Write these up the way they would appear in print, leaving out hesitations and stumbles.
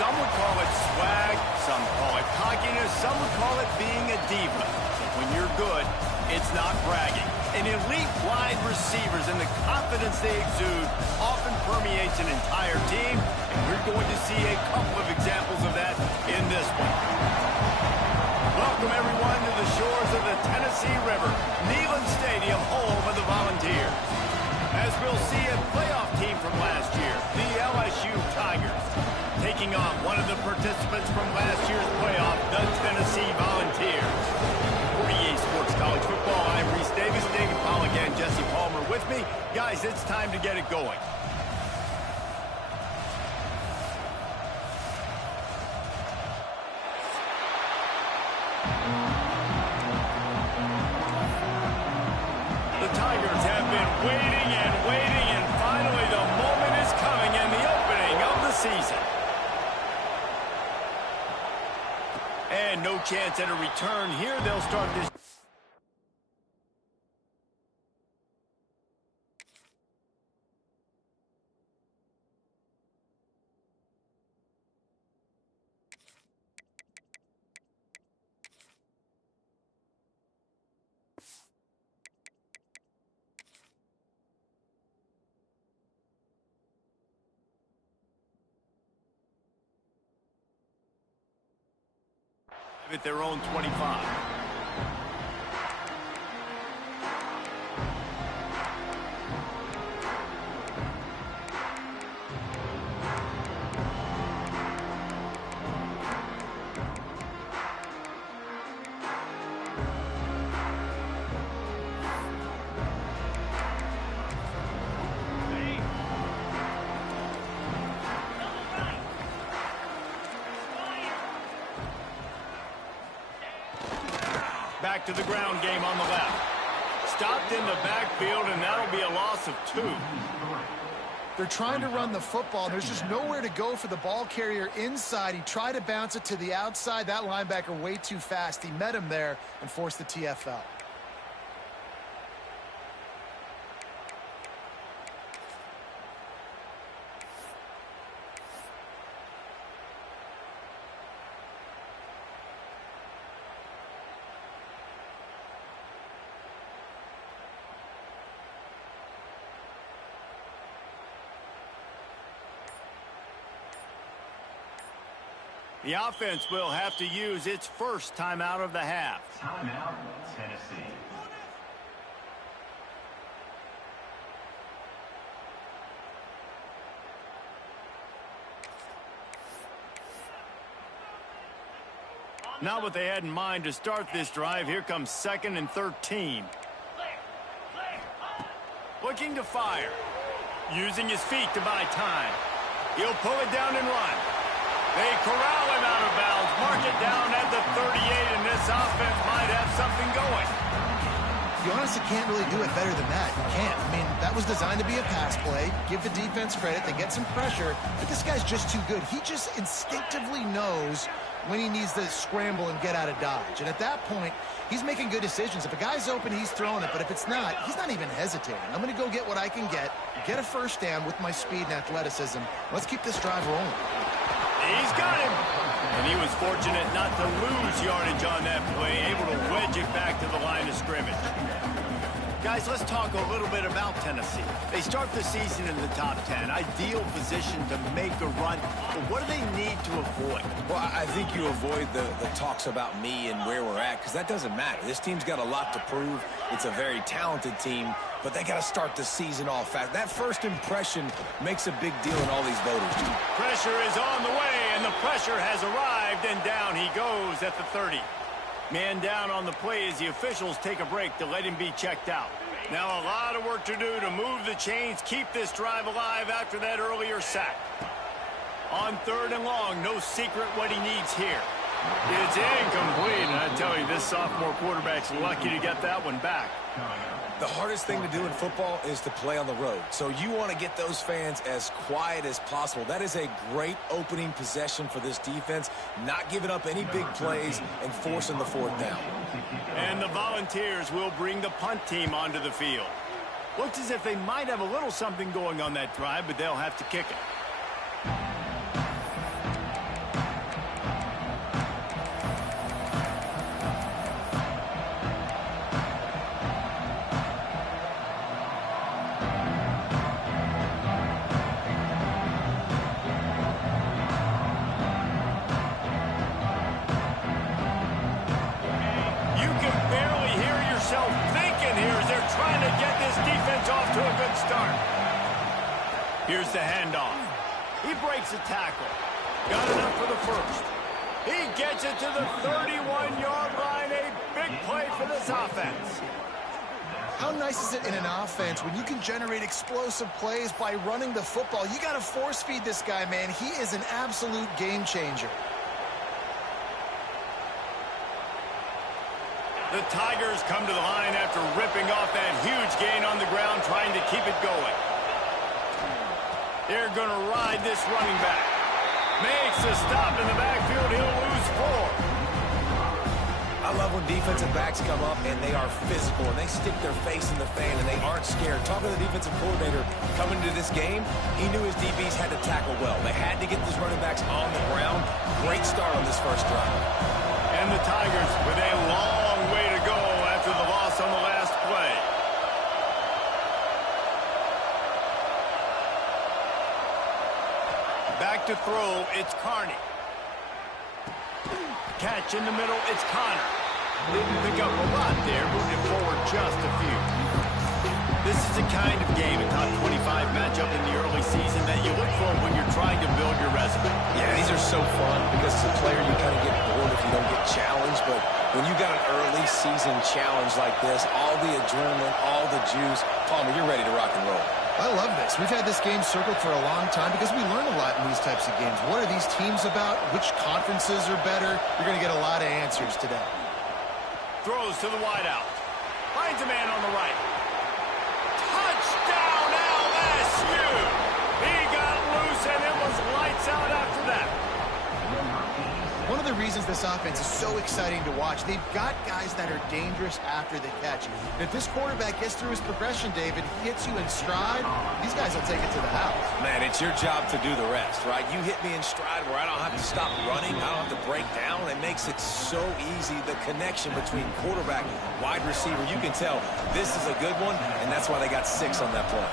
Some would call it swag, some call it cockiness, some would call it being a diva. But when you're good, it's not bragging. An elite wide receivers and the confidence they exude often permeates an entire team, and we're going to see a couple of examples of that in this one. Welcome, everyone, to the shores of the Tennessee River, Neyland Stadium, home of the Volunteers. As we'll see a playoff team from last year, the LSU Tigers, taking on one of the participants from last year's playoff, the Tennessee Volunteers. For EA Sports College Football, I'm Reese Davis, David Paul again, Jesse Palmer with me. Guys, it's time to get it going. The Tigers have been waiting and waiting, and finally the moment is coming and the opening of the season. And no chance at a return here. They'll start this. At their own 25. Back to the ground game on the left. Stopped in the backfield, and that'll be a loss of 2. They're trying to run the football. There's just nowhere to go for the ball carrier inside. He tried to bounce it to the outside. That linebacker way too fast. He met him there and forced the TFL. The offense will have to use its first timeout of the half. Timeout, Tennessee. Not what they had in mind to start this drive. Here comes 2nd and 13. Looking to fire. Using his feet to buy time. He'll pull it down and run. They corral him out of bounds, mark it down at the 38, and this offense might have something going. You honestly can't really do it better than that. You can't. I mean, that was designed to be a pass play. Give the defense credit. They get some pressure, but this guy's just too good. He just instinctively knows when he needs to scramble and get out of dodge. And at that point, he's making good decisions. If a guy's open, he's throwing it. But if it's not, he's not even hesitating. I'm going to go get what I can get a first down with my speed and athleticism. Let's keep this drive rolling. He's got him. And he was fortunate not to lose yardage on that play, able to wedge it back to the line of scrimmage. Guys, let's talk a little bit about Tennessee. They start the season in the top 10. Ideal position to make a run. But what do they need to avoid? Well, I think you avoid the talks about me and where we're at, because that doesn't matter. This team's got a lot to prove. It's a very talented team, but they got to start the season off fast. That first impression makes a big deal in all these voters. Pressure is on the way, and the pressure has arrived, and down he goes at the 30. Man down on the play as the officials take a break to let him be checked out. Now a lot of work to do to move the chains, keep this drive alive after that earlier sack. On 3rd and long, no secret what he needs here. It's incomplete, and I tell you, this sophomore quarterback's lucky to get that one back. The hardest thing to do in football is to play on the road. So you want to get those fans as quiet as possible. That is a great opening possession for this defense, not giving up any big plays and forcing the 4th down. And the Volunteers will bring the punt team onto the field. Looks as if they might have a little something going on that drive, but they'll have to kick it. Here's the handoff. He breaks a tackle. Got enough for the first. He gets it to the 31-yard line. A big play for this offense. How nice is it in an offense when you can generate explosive plays by running the football? You got to force feed this guy, man. He is an absolute game changer. The Tigers come to the line after ripping off that huge gain on the ground, trying to keep it going. They're going to ride this running back. Makes a stop in the backfield. He'll lose 4. I love when defensive backs come up and they are physical and they stick their face in the fan and they aren't scared. Talking to the defensive coordinator coming into this game, he knew his DBs had to tackle well. They had to get these running backs on the ground. Great start on this first drive. And the Tigers with a long way to go after the loss on the last play. Back to throw, it's Carney. Catch in the middle, it's Connor. Didn't pick up a lot there, moving it forward just a few. This is the kind of game, a top 25 matchup in the early season that you look for when you're trying to build your resume. Yeah, these are so fun because as a player you kind of get bored if you don't get challenged, but when you got an early season challenge like this, all the adrenaline, all the juice, Palmer, you're ready to rock and roll. I love this. We've had this game circled for a long time because we learn a lot in these types of games. What are these teams about? Which conferences are better? You're going to get a lot of answers today. Throws to the wideout. Finds a man on the right. Touchdown, LSU! He got loose, and it was lights out after that. One of the reasons this offense is so exciting to watch, they've got guys that are dangerous after the catch. And if this quarterback gets through his progression, David, hits you in stride, these guys will take it to the house. Man, it's your job to do the rest, right? You hit me in stride where I don't have to stop running. I don't have to break down. It makes it so easy, the connection between quarterback, wide receiver. You can tell this is a good one, and that's why they got 6 on that play.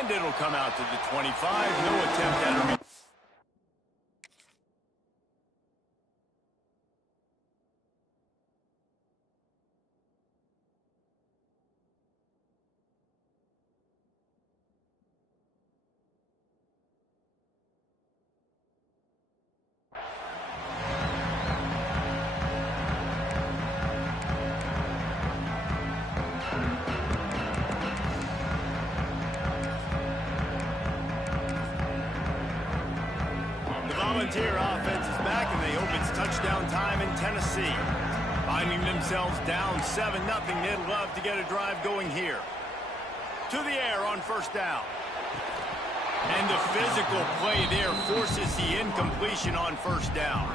And it'll come out to the 25. No attempt at a... Volunteer offense is back, and they hope it's touchdown time in Tennessee. Finding themselves down 7-0, they'd love to get a drive going here. To the air on first down. And the physical play there forces the incompletion on first down.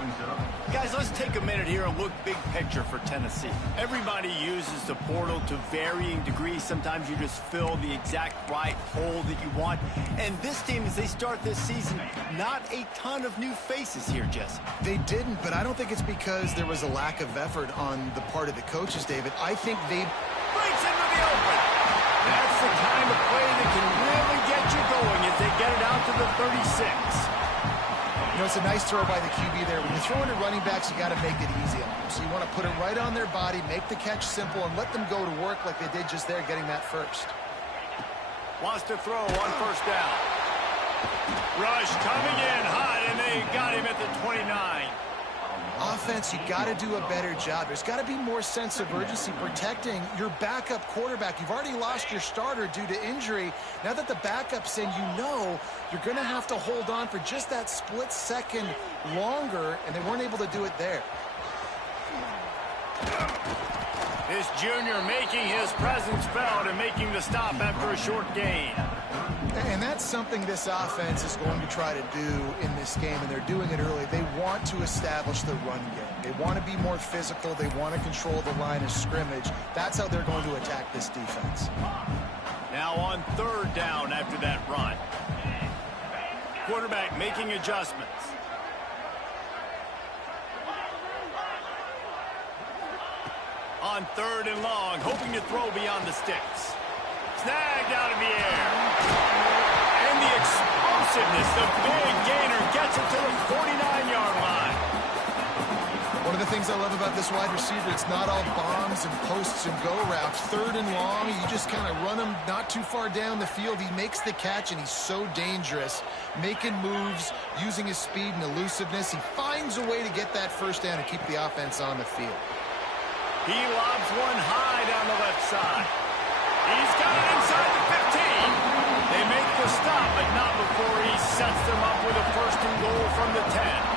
Guys, let's take a minute here and look big picture for Tennessee. Everybody uses the portal to varying degrees. Sometimes you just fill the exact right hole that you want. And this team, as they start this season, not a ton of new faces here, Jesse. They didn't, but I don't think it's because there was a lack of effort on the part of the coaches, David. I think they... Breaks into the open. That's the kind of play that can really get you going as they get it out to the 36. You know, it's a nice throw by the QB there. When you're throwing to running backs, you got to make it easy on them. So you want to put it right on their body, make the catch simple, and let them go to work like they did just there, getting that first. Wants to throw on first down. Rush coming in hot, and they got him at the 29. Offense, you got to do a better job. There's got to be more sense of urgency protecting your backup quarterback. You've already lost your starter due to injury. Now that the backup's in, you know you're going to have to hold on for just that split second longer, and they weren't able to do it there. This junior making his presence felt and making the stop after a short gain. And that's something this offense is going to try to do in this game, and they're doing it early. They want to establish the run game. They want to be more physical. They want to control the line of scrimmage. That's how they're going to attack this defense. Now on third down after that run. Quarterback making adjustments. On third and long, hoping to throw beyond the sticks. Snagged out of the air. And the explosiveness, the big gainer gets it to the 49-yard line. One of the things I love about this wide receiver, it's not all bombs and posts and go routes. Third and long, you just kind of run him not too far down the field. He makes the catch, and he's so dangerous, making moves, using his speed and elusiveness. He finds a way to get that first down and keep the offense on the field. He lobs one high down the left side. He's got it inside the 15. They make the stop, but not before he sets them up with a first and goal from the 10.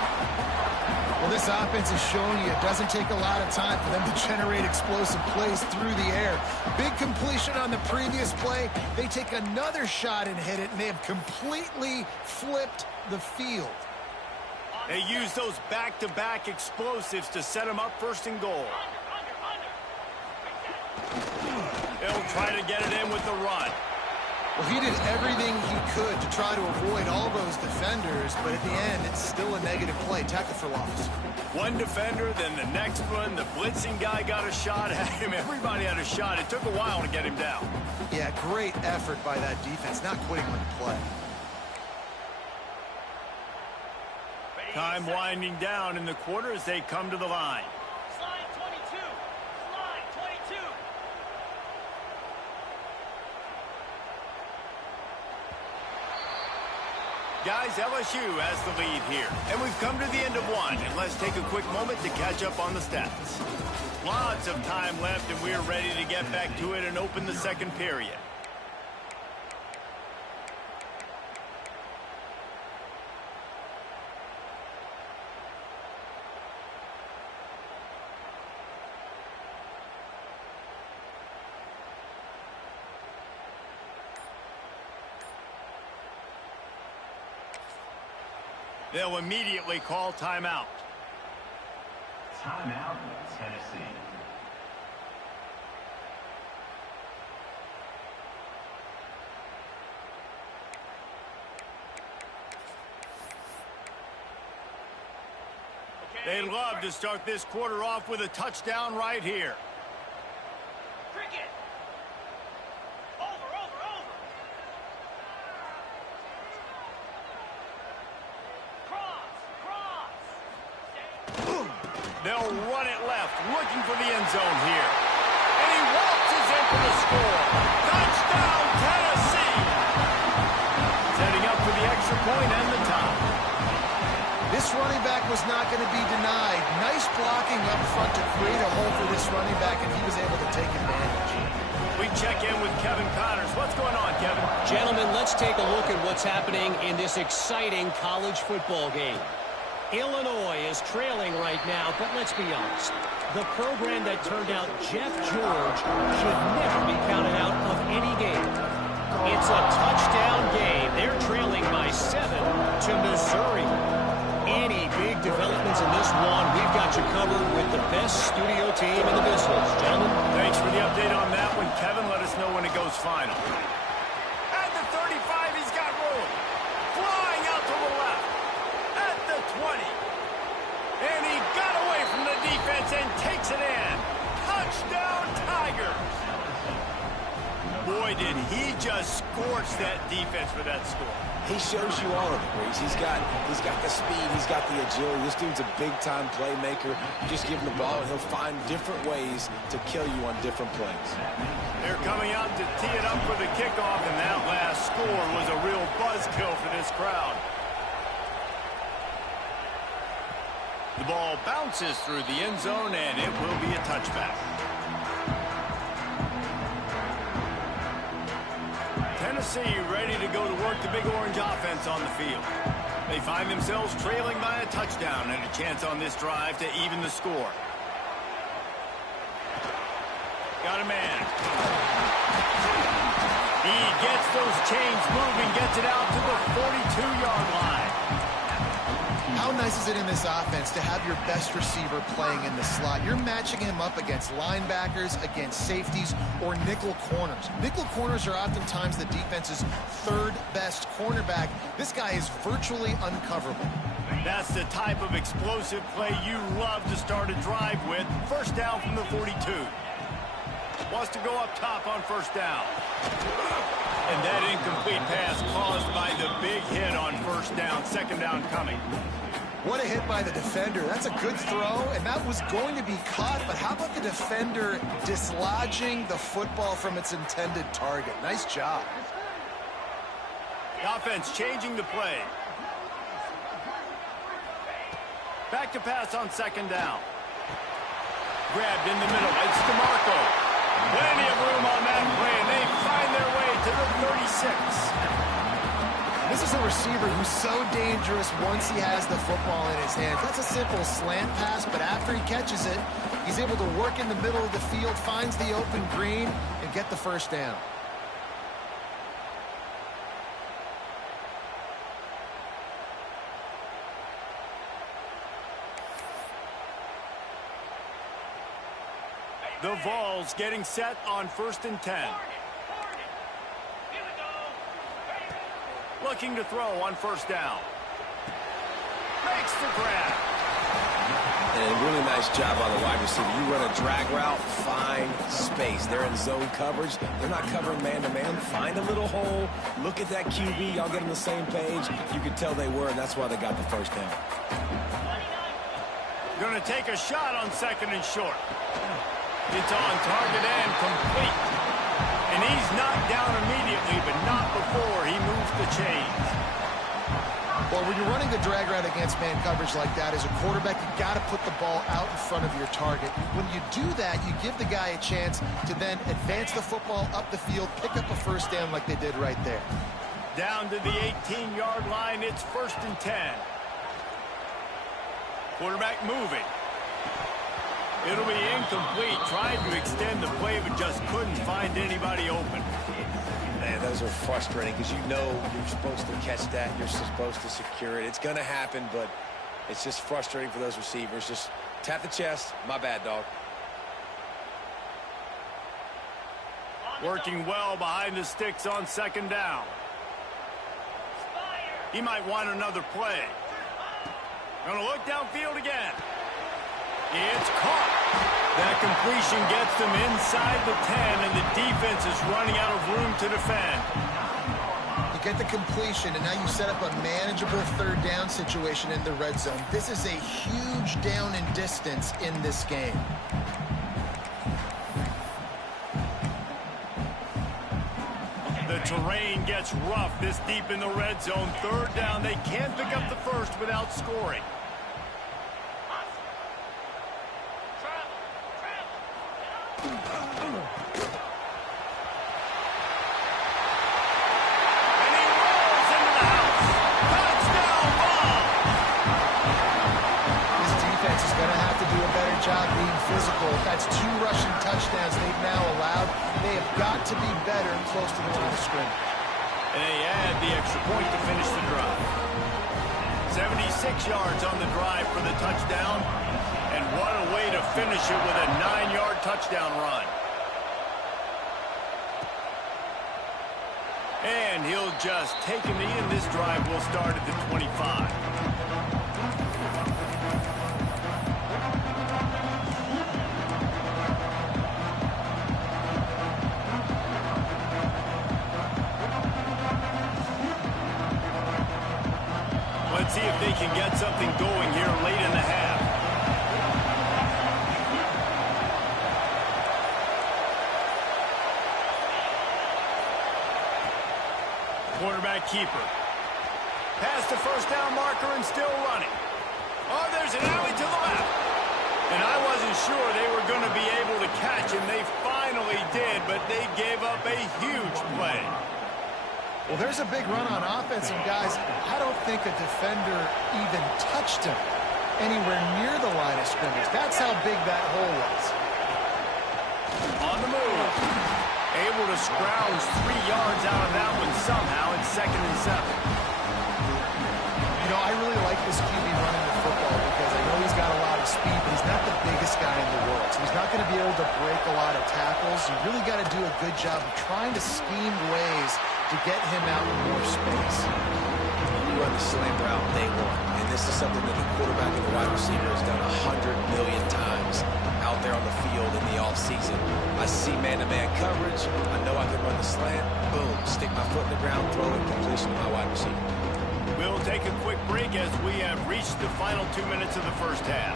Well, this offense is showing you it doesn't take a lot of time for them to generate explosive plays through the air. Big completion on the previous play. They take another shot and hit it, and they have completely flipped the field. They use those back-to-back explosives to set them up first and goal. They'll try to get it in with the run. Well, he did everything he could to try to avoid all those defenders, but at the end, it's still a negative play. Tackle for loss. One defender, then the next one. The blitzing guy got a shot at him. Everybody had a shot. It took a while to get him down. Yeah, great effort by that defense, not quitting on the play. Time winding down in the quarter as they come to the line. Slide 22. Slide 22. Guys, LSU has the lead here. And we've come to the end of one. And let's take a quick moment to catch up on the stats. Lots of time left, and we're ready to get back to it and open the second period. They'll immediately call timeout. Timeout, Tennessee. They'd love to start this quarter off with a touchdown right here. Cricket. Over. Cross. They'll run it left, looking for the end zone here. And he waltzes in for the score. Touchdown, Tennessee! Setting up for the extra point and the tie. This running back was not going to be denied. Nice blocking up front to create a hole for this running back, and he was able to take advantage. We check in with Kevin Connors. What's going on, Kevin? Gentlemen, let's take a look at what's happening in this exciting college football game. Illinois is trailing right now, but let's be honest. The program that turned out Jeff George should never be counted out of any game. It's a touchdown game. They're trailing by 7 to Missouri. Any big developments in this one, we've got you covered with the best studio team in the business. Gentlemen. Thanks for the update on that one, Kevin. Let us know when it goes final. At the 35, he's got room. Flying out to the left. At the 20. And he got away from the defense and takes it in. Touchdown, Tigers. Boy, did he just scorch that defense for that score. He shows you all of it, Reese. He's got the speed, he's got the agility. This dude's a big-time playmaker. You just give him the ball, and he'll find different ways to kill you on different plays. They're coming out to tee it up for the kickoff, and that last score was a real buzzkill for this crowd. The ball bounces through the end zone, and it will be a touchback. Tennessee ready to go to work the Big Orange offense on the field. They find themselves trailing by a touchdown and a chance on this drive to even the score. Got a man. He gets those chains moving, gets it out to the 42-yard line. How nice is it in this offense to have your best receiver playing in the slot? You're matching him up against linebackers, against safeties, or nickel corners. Nickel corners are oftentimes the defense's third best cornerback. This guy is virtually uncoverable. That's the type of explosive play you love to start a drive with. First down from the 42. Wants to go up top on first down. And that incomplete pass caused by the big hit on first down. Second down coming. What a hit by the defender. That's a good throw, and that was going to be caught, but how about the defender dislodging the football from its intended target? Nice job. The offense changing the play. Back to pass on second down. Grabbed in the middle. It's DeMarco. Plenty of room on that play, and they find their way to the 36. This is a receiver who's so dangerous once he has the football in his hands. That's a simple slant pass, but after he catches it, he's able to work in the middle of the field, finds the open green, and get the first down. The Vols getting set on 1st and 10. Looking to throw on first down. Makes the grab. And a really nice job on the wide receiver. You run a drag route, find space. They're in zone coverage. They're not covering man-to-man. Find a little hole. Look at that QB. Y'all get on the same page. You could tell they were, and that's why they got the first down. Going to take a shot on second and short. It's on target and complete. And he's knocked down immediately, but not before he moves the chains. Well, when you're running the drag route against man coverage like that, as a quarterback, you got to put the ball out in front of your target. When you do that, you give the guy a chance to then advance the football up the field, pick up a first down like they did right there. Down to the 18-yard line, it's 1st and 10. Quarterback moving. It'll be incomplete. Tried to extend the play, but just couldn't find anybody open. Man, those are frustrating because you know you're supposed to catch that. You're supposed to secure it. It's going to happen, but it's just frustrating for those receivers. Just tap the chest. My bad, dog. Working well behind the sticks on second down. He might want another play. Going to look downfield again. It's caught. That completion gets them inside the 10, and the defense is running out of room to defend. You get the completion, and now you set up a manageable third down situation in the red zone. This is a huge down in distance in this game. The terrain gets rough this deep in the red zone. Third down, they can't pick up the first without scoring. That's 2 rushing touchdowns they've now allowed. They have got to be better close to the line of scrimmage. And they add the extra point to finish the drive. 76 yards on the drive for the touchdown. And what a way to finish it with a 9-yard touchdown run. And he'll just take a knee, and this drive will start at the 25. Let's see if they can get something going here late in the half. Quarterback keeper. Past the first down marker and still running. Oh, there's an alley to the left. And I wasn't sure they were going to be able to catch him. They finally did, but they gave up a huge play. Well, there's a big run on offense, and guys, I don't think a defender even touched him anywhere near the line of scrimmage. That's how big that hole was. On the move. Able to scrounge 3 yards out of that one somehow in 2nd and 7. You know, I really like this QB running the football because I know he's got a lot of speed, but he's not the biggest guy in the world. So he's not going to be able to break a lot of tackles. You really got to do a good job of trying to scheme ways to get him out in more space. You run the slant route day one, and this is something that the quarterback and the wide receiver has done 100 million times out there on the field in the offseason. I see man-to-man coverage. I know I can run the slant. Boom, stick my foot in the ground, throw it, completion to my wide receiver. We'll take a quick break as we have reached the final 2 minutes of the first half.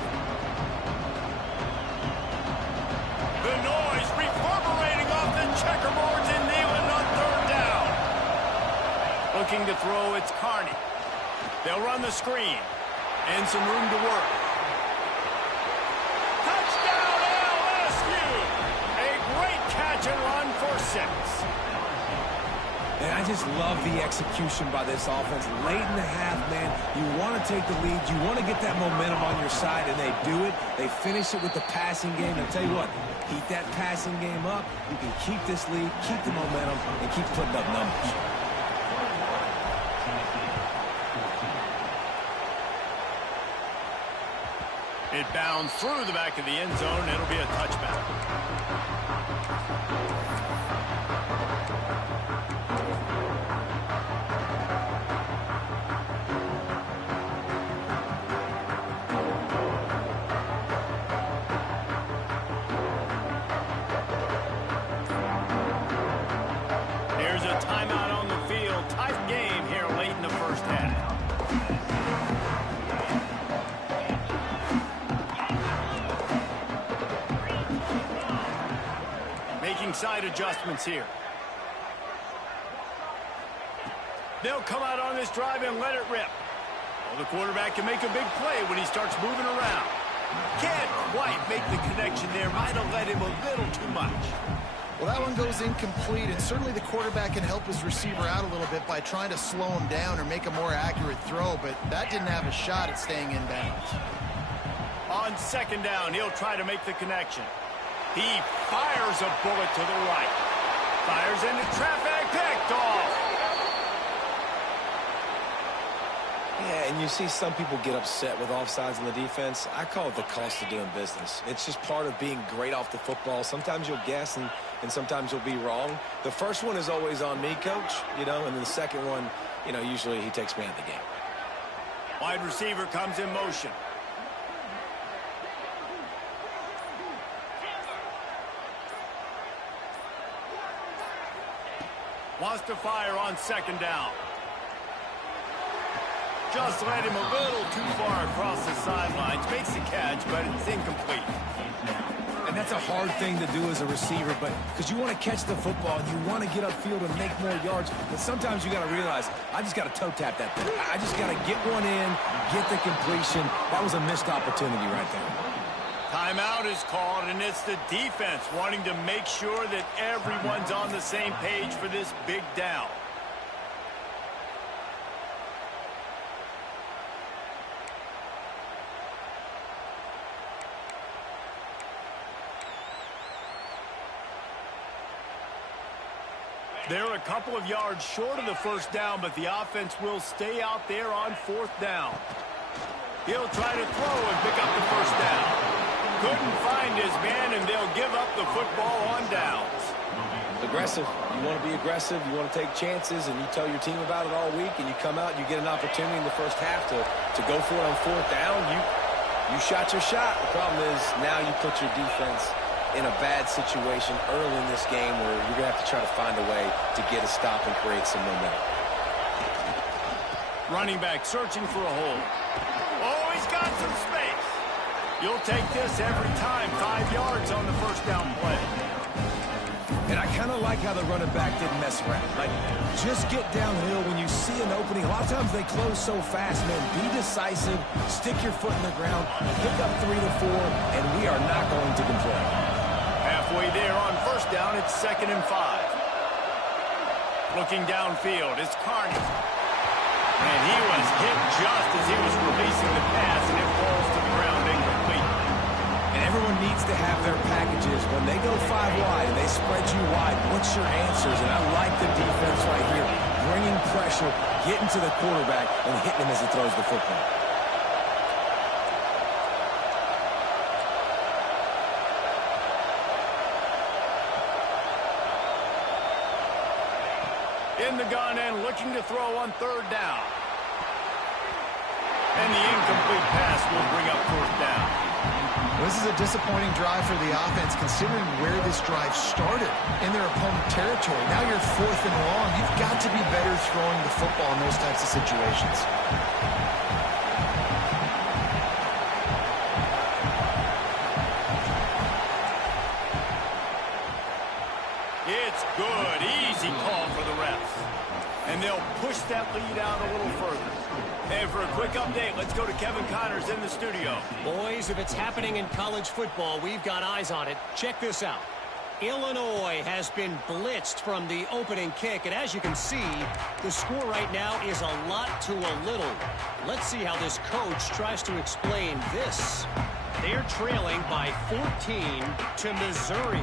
The noise reverberating off the checkerboards in Neyland on third down. Looking to throw, it's Carney. They'll run the screen. And some room to work. Touchdown LSU! A great catch and run for 6. And I just love the execution by this offense. Late in the half, man, you want to take the lead. You want to get that momentum on your side, and they do it. They finish it with the passing game. And I'll tell you what, keep that passing game up. You can keep this lead, keep the momentum, and keep putting up numbers. It bounds through the back of the end zone. It'll be a touchback. There's a timeout on the field. Tight game here late in the first half. Making side adjustments here. They'll come out on this drive and let it rip. Well, the quarterback can make a big play when he starts moving around. Can't quite make the connection there. Might have let him a little too much. Well, that one goes incomplete, and certainly the quarterback can help his receiver out a little bit by trying to slow him down or make a more accurate throw, but that didn't have a shot at staying in bounds. On second down, he'll try to make the connection. He fires a bullet to the right. Fires into traffic, picked off. Yeah, and you see some people get upset with offsides in the defense. I call it the cost of doing business. It's just part of being great off the football. Sometimes you'll guess and sometimes you'll be wrong. The first one is always on me, Coach, and then the second one, usually he takes me out of the game. Wide receiver comes in motion. Wants to fire on second down. Just led him a little too far across the sidelines. Makes the catch, but it's incomplete. And that's a hard thing to do as a receiver, but because you want to catch the football and you want to get upfield and make more yards, but sometimes you got to realize, I just got to toe tap that thing. I just got to get one in, get the completion. That was a missed opportunity right there. Timeout is called, and it's the defense wanting to make sure that everyone's on the same page for this big down. They're a couple of yards short of the first down, but the offense will stay out there on fourth down. He'll try to throw and pick up the first down. Couldn't find his man, and they'll give up the football on downs. Aggressive. You want to be aggressive. You want to take chances, and you tell your team about it all week, and you come out and you get an opportunity in the first half to go for it on fourth down. You shot your shot. The problem is now you put your defense in a bad situation early in this game where you're going to have to try to find a way to get a stop and create some momentum. Running back searching for a hole. Oh, he's got some space. You'll take this every time. 5 yards on the first down play. And I kind of like how the running back didn't mess around. Like, just get downhill when you see an opening. A lot of times they close so fast, man. Be decisive, stick your foot in the ground, pick up 3 to 4, and we are not going to complain. Halfway there on first down, it's 2nd and 5. Looking downfield, it's Carney. And he was hit just as he was releasing the pass, and it falls to the ground incomplete. And everyone needs to have their packages. When they go 5 wide and they spread you wide, what's your answers? And I like the defense right here, bringing pressure, getting to the quarterback, and hitting him as he throws the football. In the gun and looking to throw on third down. And the incomplete pass will bring up fourth down. This is a disappointing drive for the offense, considering where this drive started in their opponent territory. Now you're 4th and long. You've got to be better throwing the football in those types of situations. It's good. Easy call for the refs. And they'll push that lead out a little further. And for a quick update, let's go to Kevin Connors in the studio. Boys, if it's happening in college football, we've got eyes on it. Check this out. Illinois has been blitzed from the opening kick, and as you can see, the score right now is a lot to a little. Let's see how this coach tries to explain this. They're trailing by 14 to Missouri.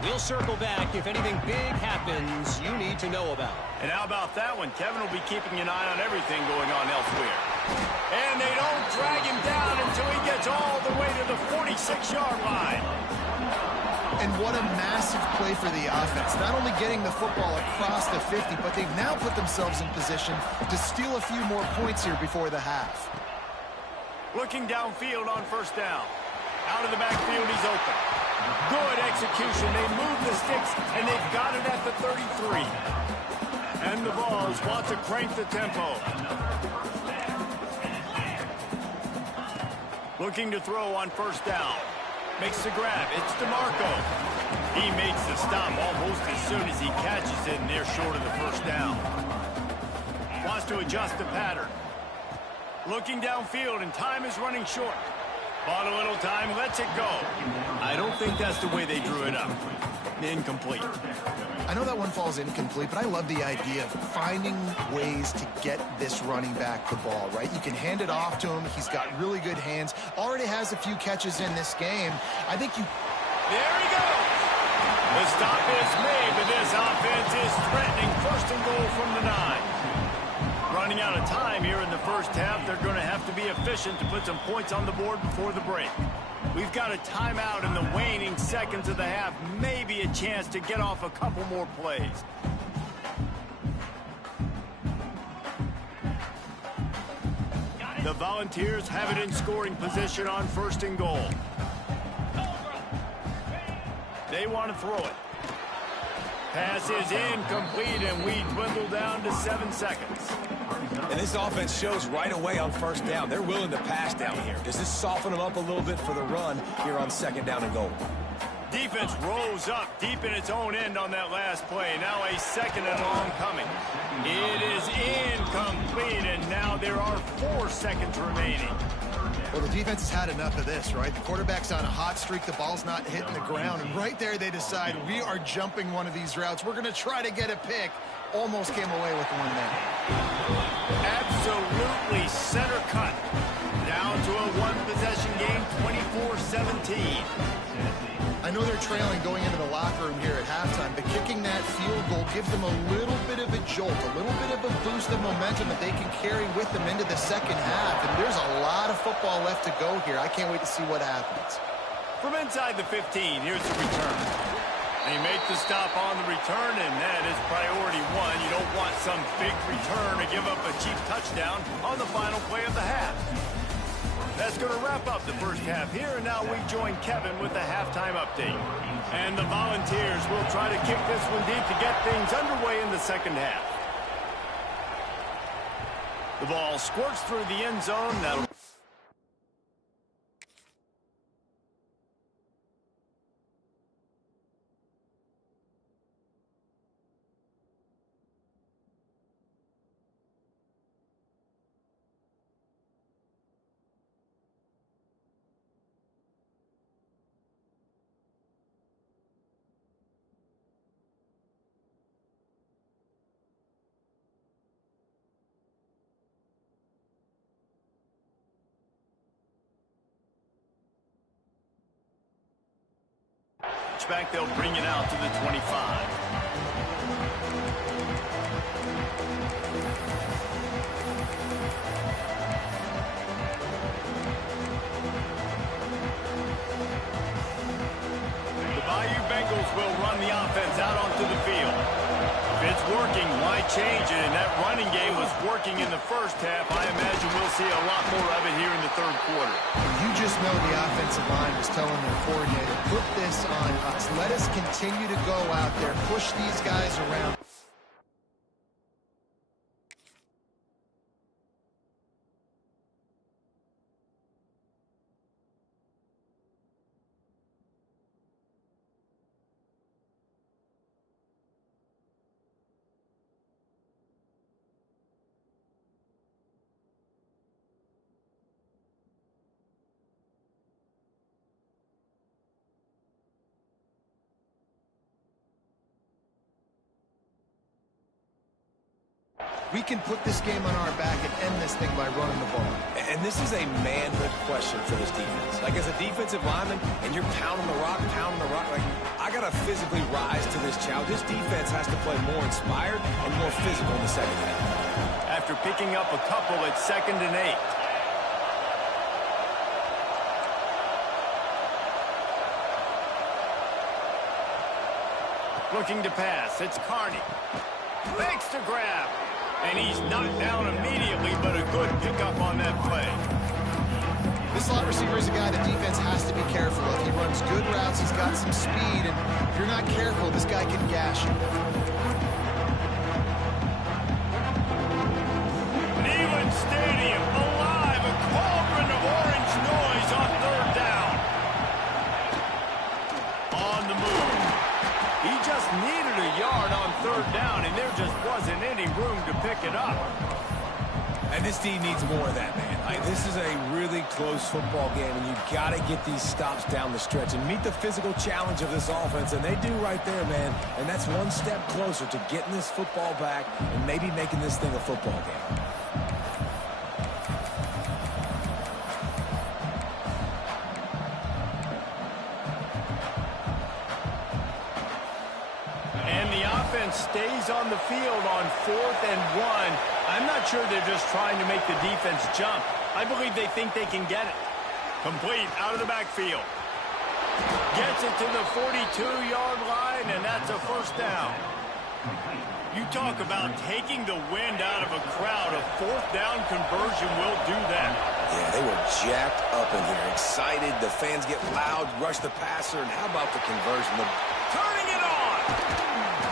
We'll circle back if anything big happens you need to know about. And how about that one? Kevin will be keeping an eye on everything going on elsewhere. And they don't drag him down until he gets all the way to the 46-yard line. And what a massive play for the offense. Not only getting the football across the 50, but they've now put themselves in position to steal a few more points here before the half. Looking downfield on first down. Out of the backfield, he's open. Good execution. They move the sticks, and they've got it at the 33. And the Vols want to crank the tempo. Looking to throw on first down. Makes the grab. It's DeMarco. He makes the stop almost as soon as he catches it, and they're short of the first down. Wants to adjust the pattern. Looking downfield, and time is running short. Bought a little time, lets it go. I don't think that's the way they drew it up. Incomplete. I know that one falls incomplete, but I love the idea of finding ways to get this running back the ball, right? You can hand it off to him. He's got really good hands. Already has a few catches in this game. I think you... There he goes. The stop is made, but this offense is threatening. First and goal from the 9. Running out of time here in the first half. They're going to have to be efficient to put some points on the board before the break. We've got a timeout in the waning seconds of the half. Maybe a chance to get off a couple more plays. The Volunteers have it in scoring position on first and goal. They want to throw it. Pass is incomplete, and we dwindle down to 7 seconds. And this offense shows right away on first down. They're willing to pass down here. Does this soften them up a little bit for the run here on second down and goal? Defense rolls up deep in its own end on that last play. Now a second and long coming. It is incomplete, and now there are 4 seconds remaining. Well, the defense has had enough of this, right? The quarterback's on a hot streak. The ball's not hitting the ground. And right there, they decide, we are jumping one of these routes. We're going to try to get a pick. Almost came away with one there. Absolutely center cut. Down to a one-possession game, 24-17. I know they're trailing going into the locker room here at halftime, but kicking that field goal gives them a little bit of a jolt, a little bit of a boost of momentum that they can carry with them into the second half. And there's a lot of football left to go here. I can't wait to see what happens. From inside the 15, here's the return. They make the stop on the return, and that is priority 1. You don't want some big return to give up a cheap touchdown on the final play of the half. That's going to wrap up the first half here, and now we join Kevin with the halftime update. And the Volunteers will try to kick this one deep to get things underway in the second half. The ball squirts through the end zone. That'll... back, they'll bring it out to the 25. The Bayou Bengals will run the offense out onto the field. If it's working, why change it? And that running game was working in the first half. I imagine we'll see a lot more of it here in the third quarter. You just know the offensive line was telling their coordinator, put this on us. Let us continue to go out there, push these guys around. We can put this game on our back and end this thing by running the ball. And this is a manhood question for this defense. Like, as a defensive lineman, and you're pounding the rock, like, I got to physically rise to this challenge. This defense has to play more inspired and more physical in the second half. After picking up a couple, it's 2nd and 8. Looking to pass, it's Carney. Makes the grab. And he's knocked down immediately, but a good pickup on that play. This slot receiver is a guy the defense has to be careful of. He runs good routes, he's got some speed, and if you're not careful, this guy can gash you. Neyland Stadium, alive, a cauldron of orange noise on 3rd down. On the move. He just needed a yard on 3rd down, and there just wasn't any room to pick it up. And this D needs more of that, man. Like, this is a really close football game, and you've got to get these stops down the stretch and meet the physical challenge of this offense, and they do right there, man. And that's one step closer to getting this football back and maybe making this thing a football game. Stays on the field on 4th and 1. I'm not sure they're just trying to make the defense jump. I believe they think they can get it. Complete out of the backfield. Gets it to the 42-yard line, and that's a 1st down. You talk about taking the wind out of a crowd. A 4th down conversion will do that. Yeah, they were jacked up in here, excited. The fans get loud, rush the passer, and how about the conversion? Turning it on!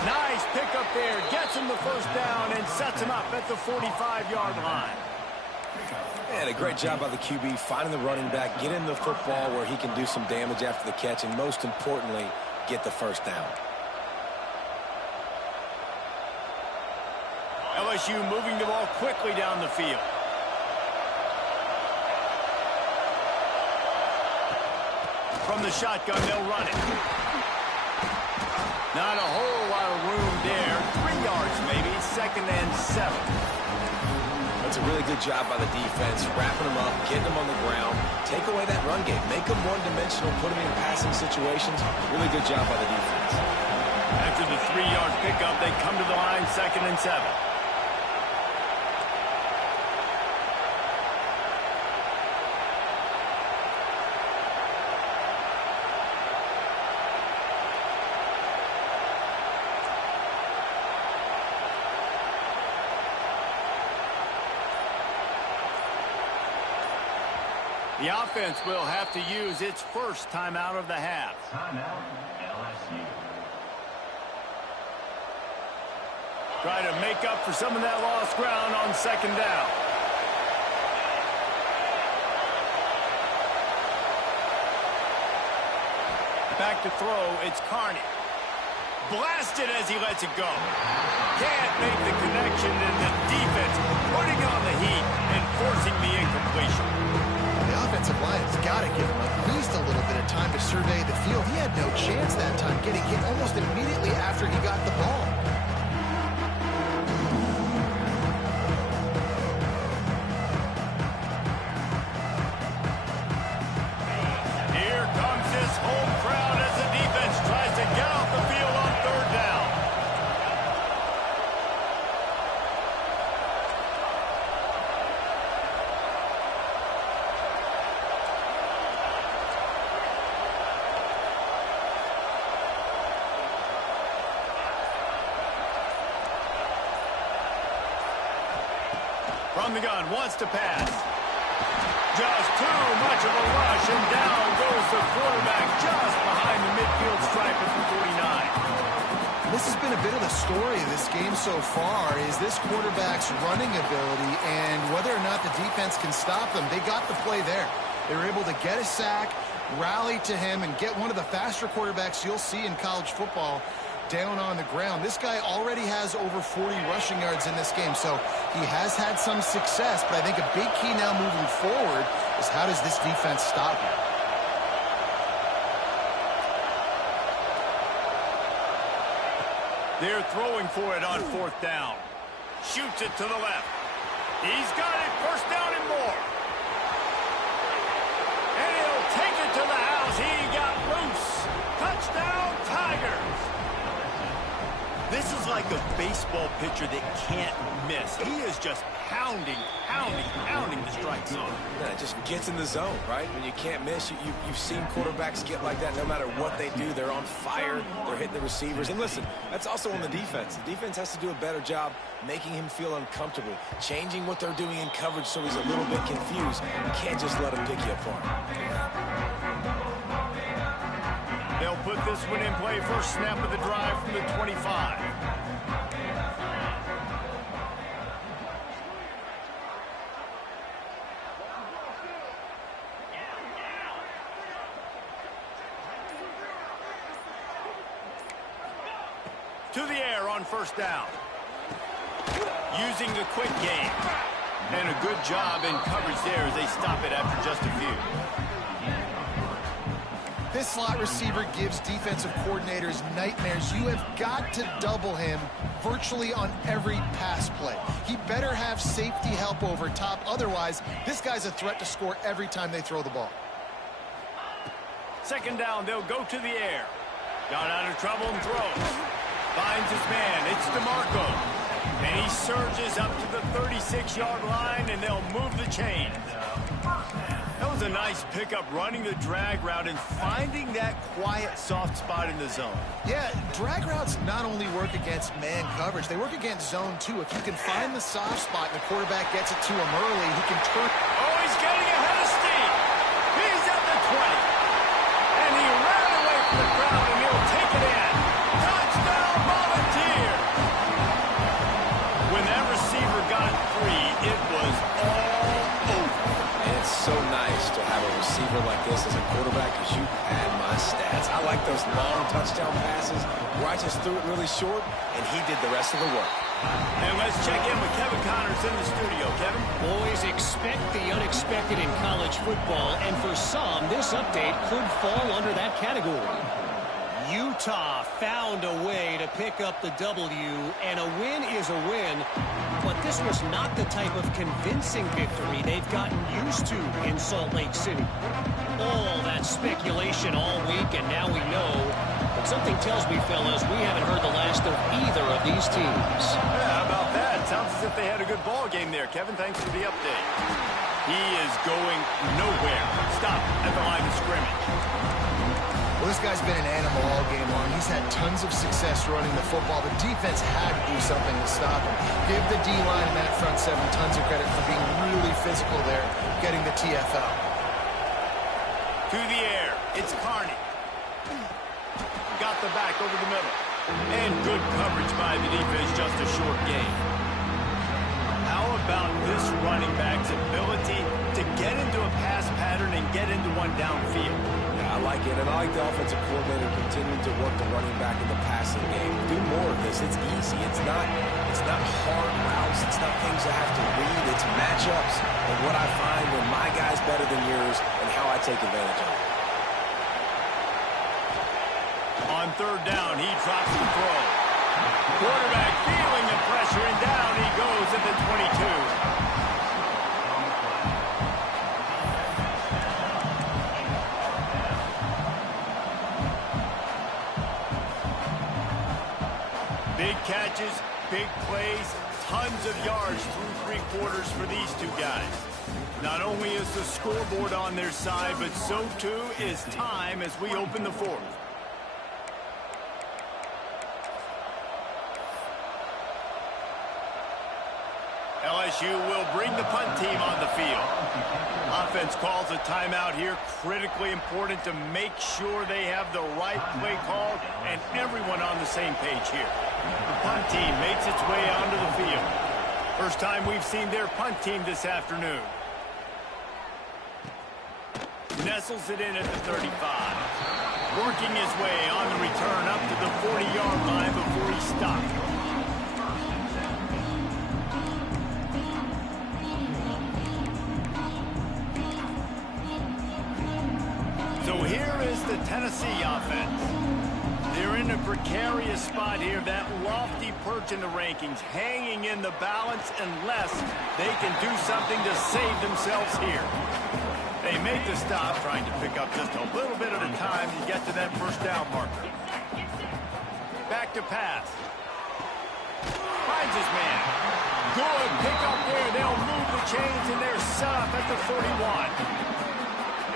Nice pickup there. Gets him the 1st down and sets him up at the 45-yard line. And a great job by the QB finding the running back, getting the football where he can do some damage after the catch, and most importantly, get the 1st down. LSU moving the ball quickly down the field. From the shotgun, they'll run it. Not a whole lot of room there. 3 yards maybe. 2nd and 7. That's a really good job by the defense, wrapping them up, getting them on the ground. Take away that run game. Make them one-dimensional, put them in passing situations. Really good job by the defense. After the 3-yard pickup, they come to the line, 2nd and 7. The offense will have to use its first timeout of the half. Timeout, LSU. Try to make up for some of that lost ground on 2nd down. Back to throw, it's Carney. Blasted as he lets it go. Can't make the connection, and the defense putting on the heat and forcing the incompletion. The offensive line has got to give him at least a little bit of time to survey the field. He had no chance that time, getting hit almost immediately after he got the ball. Here comes his home crowd as the defense tries to get off the field on 3rd down. From the gun, wants to pass. Just too much of a rush, and down goes the quarterback just behind the midfield stripe at the 49. This has been a bit of the story of this game so far, is this quarterback's running ability and whether or not the defense can stop them. They got the play there. They were able to get a sack, rally to him, and get one of the faster quarterbacks you'll see in college football down on the ground. This guy already has over 40 rushing yards in this game, so he has had some success, but I think a big key now moving forward is how does this defense stop him? They're throwing for it on 4th down. Shoots it to the left. He's got it, 1st down and more. And he'll take it to the house. He got loose. Touchdown, Tigers. This is like a baseball pitcher that can't miss. He is just pounding the strike zone. Yeah, it just gets in the zone, right? When you can't miss, you've seen quarterbacks get like that no matter what they do. They're on fire. They're hitting the receivers. And listen, that's also on the defense. The defense has to do a better job making him feel uncomfortable, changing what they're doing in coverage so he's a little bit confused. You can't just let him pick you apart. They'll put this one in play. First snap of the drive from the 25. To the air on 1st down. Using the quick game. And a good job in coverage there as they stop it after just a few. This slot receiver gives defensive coordinators nightmares. You have got to double him virtually on every pass play. He better have safety help over top. Otherwise, this guy's a threat to score every time they throw the ball. 2nd down, they'll go to the air. Got out of trouble and throws. Finds his man. It's DeMarco. And he surges up to the 36-yard line, and they'll move the chains. That was a nice pickup, running the drag route and finding that quiet, soft spot in the zone. Yeah, drag routes not only work against man coverage, they work against zone too. If you can find the soft spot and the quarterback gets it to him early, he can turn. Oh, he's getting ahead of steam. He's at the 20. And he ran away from the crowd, and he'll take it in. Touchdown, Volunteer. When that receiver got free, it was all over. It's so nice to have a receiver like this as a quarterback because you pad my stats. I like those long touchdown passes where I just threw it really short and he did the rest of the work. And let's check in with Kevin Connors in the studio. Kevin? Boys, expect the unexpected in college football, and for some, this update could fall under that category. Utah found a way to pick up the W, and a win is a win, but this was not the type of convincing victory they've gotten used to in Salt Lake City. All that speculation all week, and now we know, but something tells me, fellas, we haven't heard the last of either of these teams. Yeah, how about that? Sounds as if they had a good ball game there. Kevin, thanks for the update. He is going nowhere. Stop at the line of scrimmage. Well, this guy's been an animal all game long. He's had tons of success running the football. The defense had to do something to stop him. Give the D-line and that front seven tons of credit for being really physical there, getting the TFL. To the air. It's Carney. Got the back over the middle. And good coverage by the defense, just a short gain. How about this running back's ability to get into a pass pattern and get into one downfield? Yeah, I like it, and I like the offensive coordinator continuing to work the running back in the passing game. Do more of this. It's easy. It's not hard routes. It's not things I have to read. It's matchups and what I find when my guy's better than yours and how I take advantage of it. On 3rd down, he drops the throw. Quarterback feeling the pressure, and down he goes at the 22. Big catches, big plays, tons of yards through 3 quarters for these two guys. Not only is the scoreboard on their side, but so too is time as we open the 4th. LSU will bring the punt team on the field. Offense calls a timeout here. Critically important to make sure they have the right play called and everyone on the same page here. The punt team makes its way onto the field. First time we've seen their punt team this afternoon. Nestles it in at the 35. Working his way on the return up to the 40-yard line before he stopped. So here is the Tennessee offense. They're in a precarious spot here, that lofty perch in the rankings, hanging in the balance unless they can do something to save themselves here. They make the stop, trying to pick up just a little bit at a time to get to that first down marker. Back to pass. Finds his man. Good pick up there. They'll move the chains, and they're set up at the 41.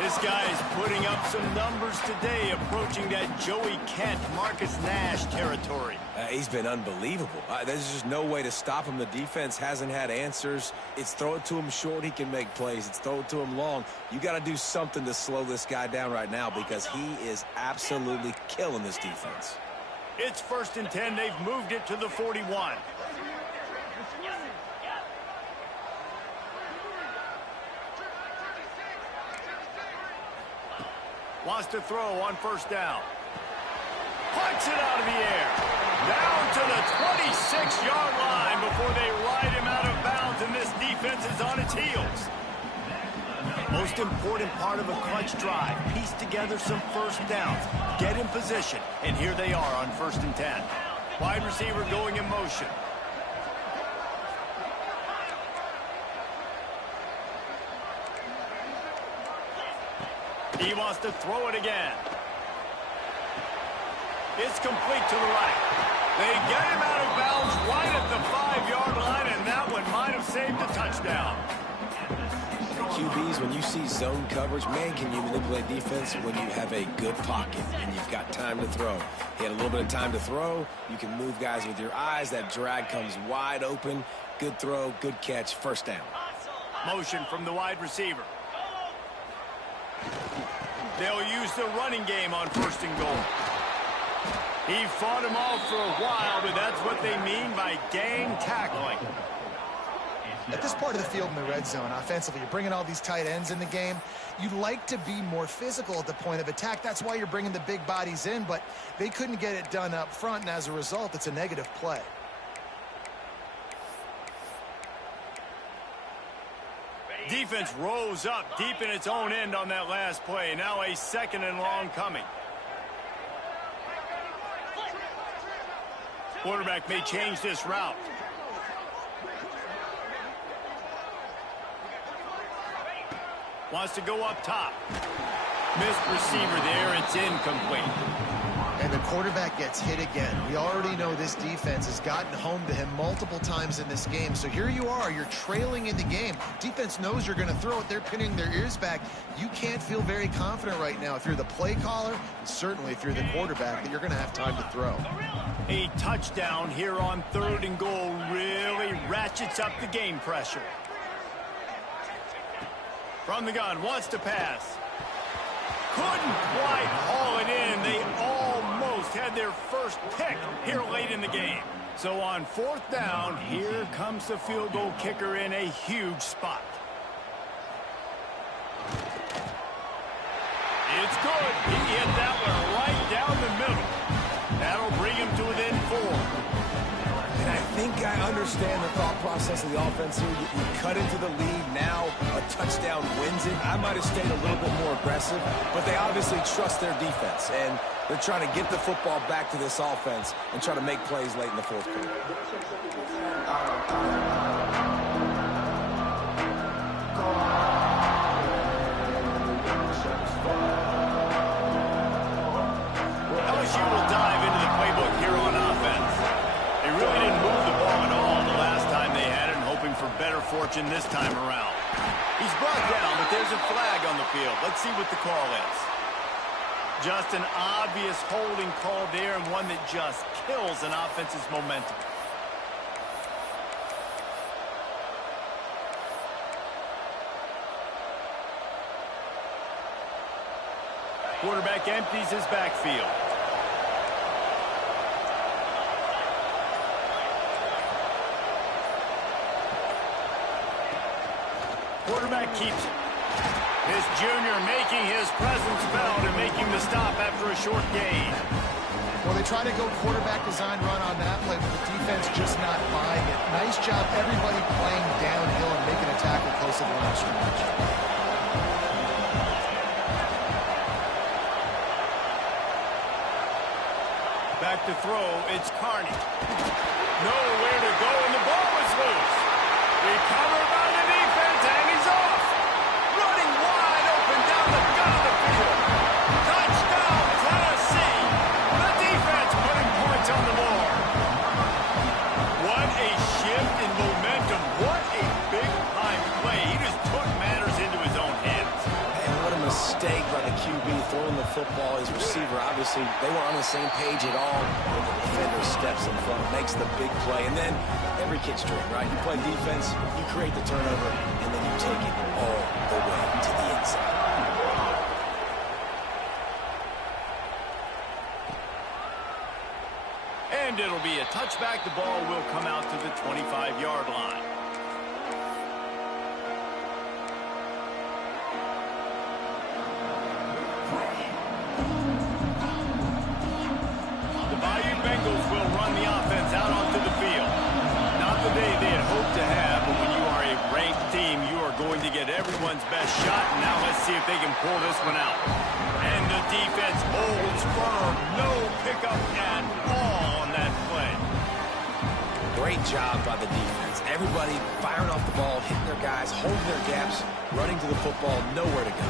This guy is putting up some numbers today, approaching that Joey Kent, Marcus Nash territory. He's been unbelievable. There's just no way to stop him. The defense hasn't had answers. It's throw it to him short, he can make plays. It's throw it to him long. You got to do something to slow this guy down right now because he is absolutely killing this defense. It's 1st and 10. They've moved it to the 41. Wants to throw on 1st down. Punts it out of the air. Down to the 26-yard line before they ride him out of bounds, and this defense is on its heels. Most important part of a clutch drive. Piece together some 1st downs. Get in position, and here they are on 1st and 10. Wide receiver going in motion. He wants to throw it again. It's complete to the right. They get him out of bounds right at the 5-yard line, and that one might have saved a touchdown. QBs, when you see zone coverage, man, can you manipulate defense when you have a good pocket and you've got time to throw. He had a little bit of time to throw. You can move guys with your eyes. That drag comes wide open. Good throw, good catch, 1st down. Motion from the wide receiver. They'll use the running game on 1st and goal. He fought him off for a while, but that's what they mean by gang tackling. At this part of the field in the red zone, offensively, you're bringing all these tight ends in the game. You'd like to be more physical at the point of attack. That's why you're bringing the big bodies in, but they couldn't get it done up front, and as a result, it's a negative play. Defense rose up deep in its own end on that last play. Now a 2nd and long coming. Quarterback may change this route. Wants to go up top. Missed receiver there. It's incomplete. And the quarterback gets hit again. We already know this defense has gotten home to him multiple times in this game. So here you are. You're trailing in the game. Defense knows you're going to throw it. They're pinning their ears back. You can't feel very confident right now if you're the play caller, and certainly if you're the quarterback, that you're going to have time to throw. A touchdown here on 3rd and goal really ratchets up the game pressure. From the gun, wants to pass. Couldn't quite haul it in. They almost had their first pick here late in the game. So on 4th down, here comes the field goal kicker in a huge spot. It's good. He hit that one right down the middle. That'll bring him to within 4. And I think I understand the thought process of the offense here. You cut into the lead. Now a touchdown wins it. I might have stayed a little bit more aggressive, but they obviously trust their defense, and they're trying to get the football back to this offense and try to make plays late in the 4th quarter. LSU will dive into the playbook here on offense. They really didn't move the ball at all the last time they had it, and hoping for better fortune this time around. He's brought down, but there's a flag on the field. Let's see what the call is. Just an obvious holding call there, and one that just kills an offense's momentum. Quarterback empties his backfield. Quarterback keeps it. This junior making his presence felt and making the stop after a short gain. Well, they try to go quarterback design run on that play, but the defense just not buying it. Nice job, everybody playing downhill and making a tackle close to the line of scrimmage. Back to throw, it's Carney. Nowhere to go, and the ball is loose. Recovered by the defense, and he's off. Running wide open down the gut of the field. Touchdown, Tennessee. The defense putting points on the board. What a shift in momentum. What a big-time play. He just took matters into his own hands. And what a mistake by the QB throwing the football. His receiver, obviously, they were on the same page at all. The defender steps in front, makes the big play, and then every kid's dream, right? You play defense, you create the turnover, and then you take it all the way to the inside. And it'll be a touchback. The ball will come out to the 25-yard line. The Bayou Bengals will run the offense out onto the field. Not the day they had hoped to have, but when you are a ranked team, you are going to get everyone's best shot. And now let's see if they can pull this one out. And the defense holds firm. No pickup at all on that play. Great job by the defense. Everybody firing off the ball, hitting their guys, holding their gaps, running to the football, nowhere to go.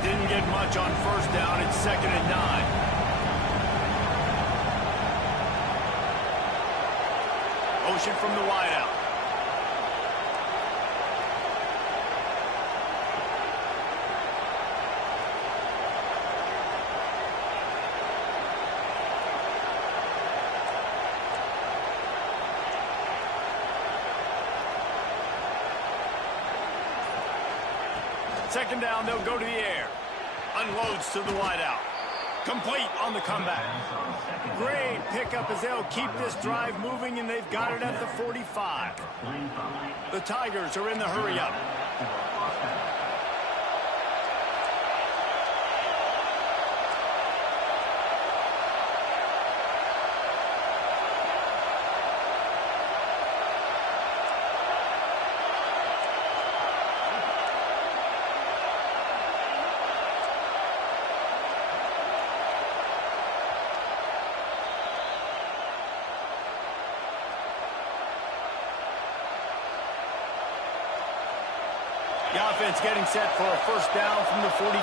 Didn't get much on first down. It's 2nd and 9. Motion from the wideout. Second down, they'll go to the air. Unloads to the wideout. Complete on the comeback. Great pickup as they'll keep this drive moving, and they've got it at the 45. The Tigers are in the hurry-up. The offense getting set for a first down from the 45.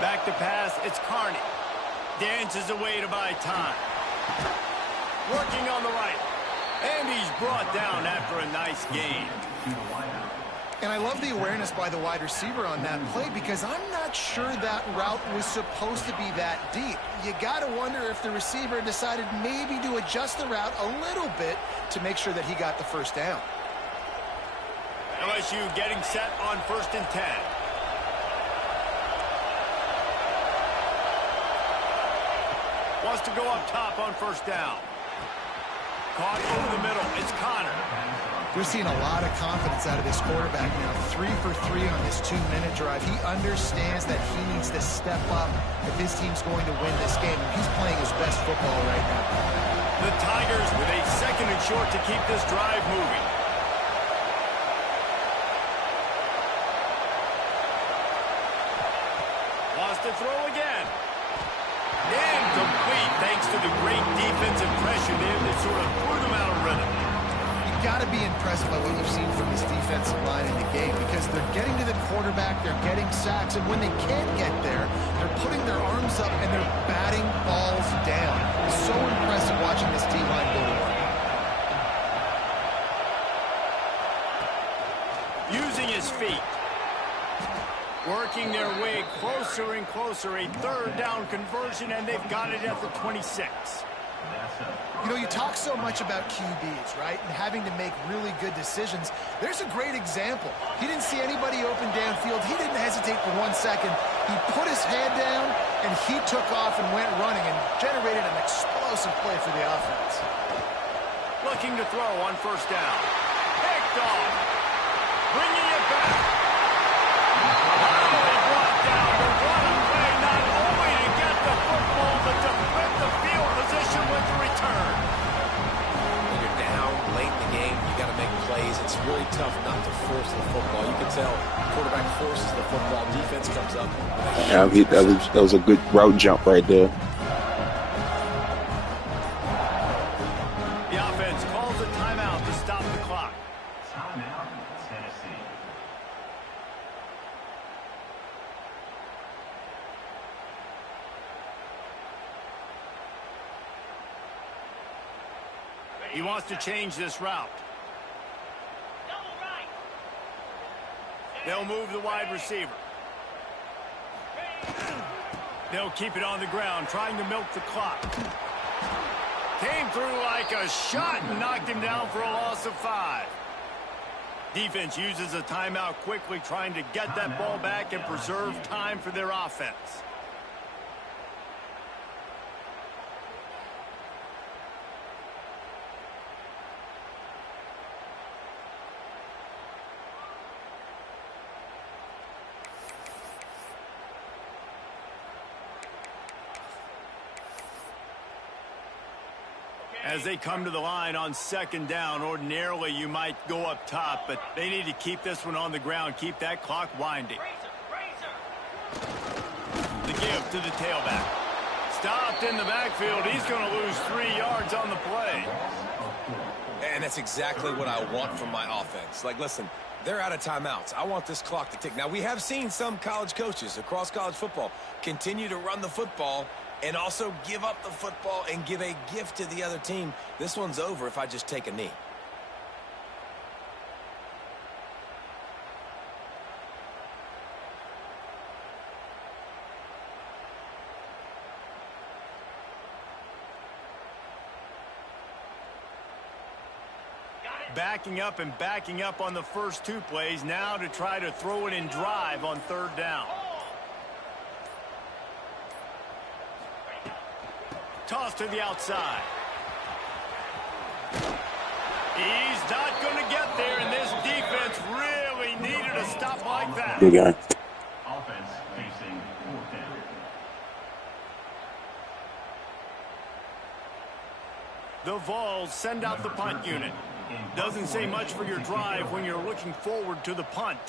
Back to pass, it's Carney. Dances away to buy time. Working on the right. And he's brought down after a nice gain. And I love the awareness by the wide receiver on that play because I'm not sure that route was supposed to be that deep. You got to wonder if the receiver decided maybe to adjust the route a little bit to make sure that he got the first down. LSU getting set on 1st and 10. Wants to go up top on first down. Caught over the middle. It's Connor. We're seeing a lot of confidence out of this quarterback now. 3 for 3 on this 2-minute drive. He understands that he needs to step up if his team's going to win this game. He's playing his best football right now. The Tigers with a 2nd and short to keep this drive moving. Wants to throw again. Incomplete thanks to the great defensive pressure there that sort of put them out of rhythm. You've got to be impressed by what you've seen from this defensive line in the game because they're getting to the quarterback, they're getting sacks, and when they can't get there, they're putting their arms up and they're batting balls down. It's so impressive watching this D-line go to work. using his feet. Working their way closer and closer. A third down conversion, and they've got it at the 26. You know, you talk so much about QBs, right, and having to make really good decisions. There's a great example. He didn't see anybody open downfield. He didn't hesitate for 1 second. He put his head down, and he took off and went running and generated an explosive play for the offense. Looking to throw on first down. Picked off. Bringing it back. Finally brought down, but what a play, not only to get the football, but to flip the field position with the return. When you're down late in the game, you got to make plays. It's really tough not to force the football. You can tell quarterback forces the football. Defense comes up. Yeah, that was a good route jump right there. The offense calls a timeout to stop the clock. Timeout, Tennessee. He wants to change this route. Double right. They'll move the wide receiver. They'll keep it on the ground, trying to milk the clock. Came through like a shot and knocked him down for a loss of 5. Defense uses a timeout quickly, trying to get that ball back and preserve time for their offense. As they come to the line on second down, ordinarily you might go up top, but they need to keep this one on the ground, keep that clock winding. The give to the tailback. Stopped in the backfield. He's going to lose 3 yards on the play. And that's exactly what I want from my offense. Like, listen, they're out of timeouts. I want this clock to tick. Now, we have seen some college coaches across college football continue to run the football and also give up the football and give a gift to the other team. This one's over if I just take a knee. Backing up and backing up on the first 2 plays, now to try to throw it in drive on third down. Toss to the outside. He's not going to get there, and this defense really needed a stop like that. Good guy. Offense facing 4th down. The Vols send out the punt unit. Doesn't say much for your drive when you're looking forward to the punt.